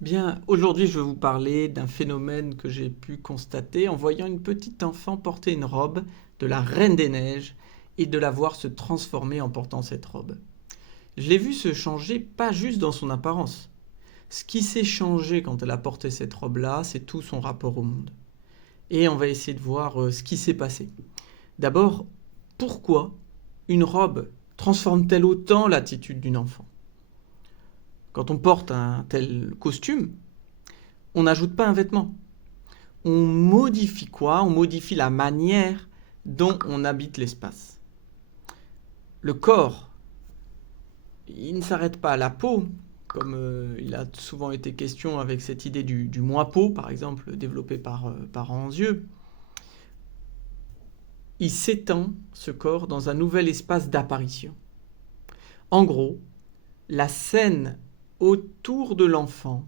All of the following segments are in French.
Bien, aujourd'hui, je vais vous parler d'un phénomène que j'ai pu constater en voyant une petite enfant porter une robe de la Reine des Neiges et de la voir se transformer en portant cette robe. Je l'ai vue se changer pas juste dans son apparence. Ce qui s'est changé quand elle a porté cette robe-là, c'est tout son rapport au monde. Et on va essayer de voir ce qui s'est passé. D'abord, pourquoi une robe transforme-t-elle autant l'attitude d'une enfant? Quand on porte un tel costume, on n'ajoute pas un vêtement. On modifie quoi? On modifie la manière dont on habite l'espace. Le corps, il ne s'arrête pas à la peau, comme il a souvent été question avec cette idée du moi-peau, par exemple, développée par Anzieux. Il s'étend, ce corps, dans un nouvel espace d'apparition. En gros, la scène autour de l'enfant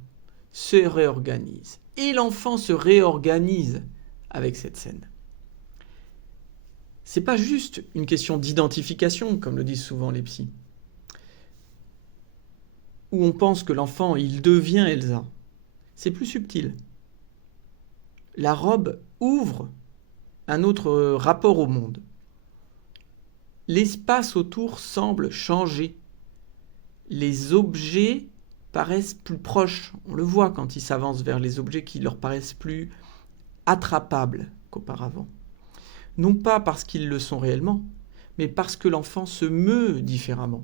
se réorganise. Et l'enfant se réorganise avec cette scène. C'est pas juste une question d'identification, comme le disent souvent les psys, où on pense que l'enfant, il devient Elsa. C'est plus subtil. La robe ouvre un autre rapport au monde. L'espace autour semble changer. Les objets paraissent plus proches. On le voit quand ils s'avancent vers les objets qui leur paraissent plus attrapables qu'auparavant. Non pas parce qu'ils le sont réellement, mais parce que l'enfant se meut différemment.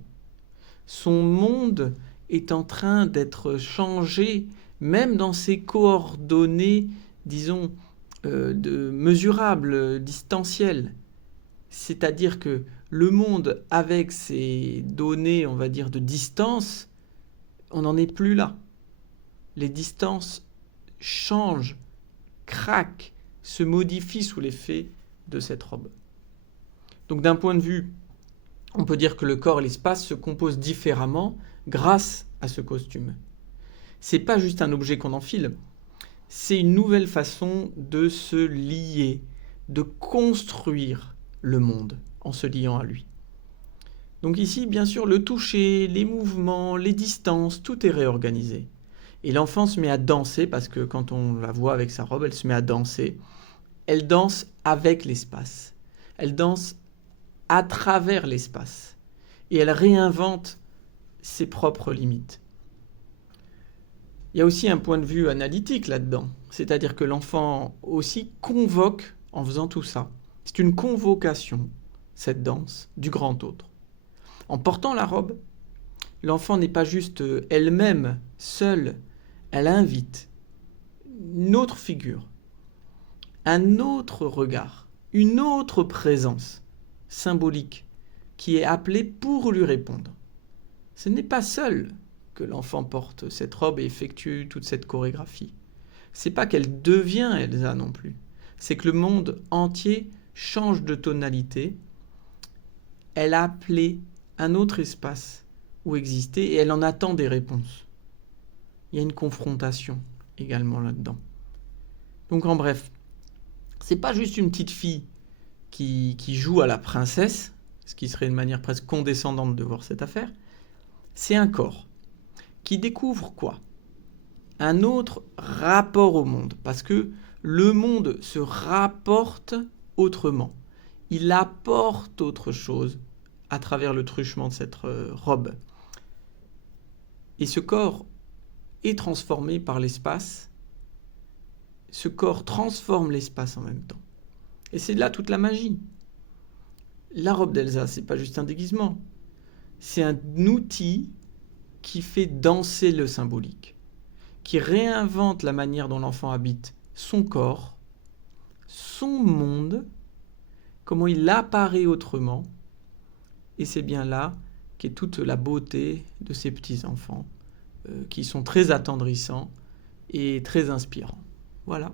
Son monde est en train d'être changé, même dans ses coordonnées, disons, mesurables, distancielles. C'est-à-dire que le monde, avec ses données, on va dire, de distance, on n'en est plus là. Les distances changent, craquent, se modifient sous l'effet de cette robe. Donc d'un point de vue, on peut dire que le corps et l'espace se composent différemment grâce à ce costume. C'est pas juste un objet qu'on enfile, c'est une nouvelle façon de se lier, de construire le monde en se liant à lui. Donc ici, bien sûr, le toucher, les mouvements, les distances, tout est réorganisé. Et l'enfant se met à danser, parce que quand on la voit avec sa robe, elle se met à danser. Elle danse avec l'espace. Elle danse à travers l'espace. Et elle réinvente ses propres limites. Il y a aussi un point de vue analytique là-dedans. C'est-à-dire que l'enfant aussi convoque en faisant tout ça. C'est une convocation, cette danse, du grand autre. En portant la robe, l'enfant n'est pas juste elle-même, seule. Elle invite une autre figure, un autre regard, une autre présence symbolique qui est appelée pour lui répondre. Ce n'est pas seul que l'enfant porte cette robe et effectue toute cette chorégraphie. C'est pas qu'elle devient Elsa non plus. C'est que le monde entier change de tonalité. Elle a appelé un autre espace où exister et elle en attend des réponses. Il y a une confrontation également là-dedans. Donc en bref, c'est pas juste une petite fille qui joue à la princesse, ce qui serait une manière presque condescendante de voir cette affaire. C'est un corps qui découvre quoi? Un autre rapport au monde, parce que le monde se rapporte autrement. Il apporte autre chose à travers le truchement de cette robe. Et ce corps est transformé par l'espace. Ce corps transforme l'espace en même temps. Et c'est là toute la magie. La robe d'Elsa, c'est pas juste un déguisement. C'est un outil qui fait danser le symbolique, qui réinvente la manière dont l'enfant habite son corps, son monde, comment il apparaît autrement. Et c'est bien là qu'est toute la beauté de ces petits-enfants, qui sont très attendrissants et très inspirants. Voilà.